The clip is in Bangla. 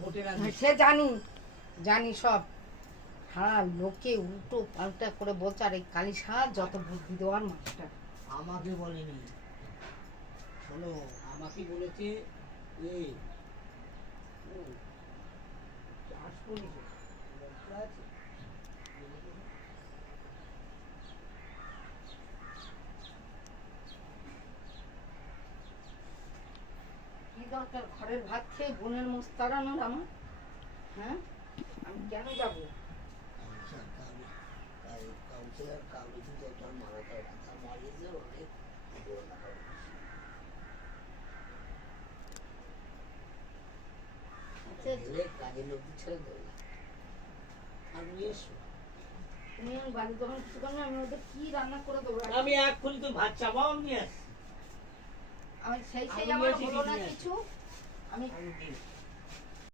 ভোটের আগে সে জানি জানি সব। হ্যাঁ, লোকে উল্টো পাল্টা করে বলছে, আর এই কালী সাজ যত বুদ্ধি দেওয়ার মাস্টার। আমাকে বলেনি, শোনো আমাকে বলেছে এই চাষ করেছে লজ্জা আছে? কি দরকার ঘরের ভাত খেয়ে বোনের মোষ তাড়ানোর আমার? হ্যাঁ, আমি কেন যাবো? কাউন্সিলর কাউকে কিন্তু একটা মারাতে হবে, তার মারিয়েছে অনেক বড় টাকা। কাজের লোক ছেড়ে দেবে না, আপনি এসো। তুমি আমি বাড়ি যখন কিছু করলে আমি ওদের কি রান্না করে দেবো? আমি এক্ষুনি তো ভাত চাপাও নিয়ে আসছি। আমি সেই আমি আমার বলছি হলো না কি কিছু। আমি আমি দিই।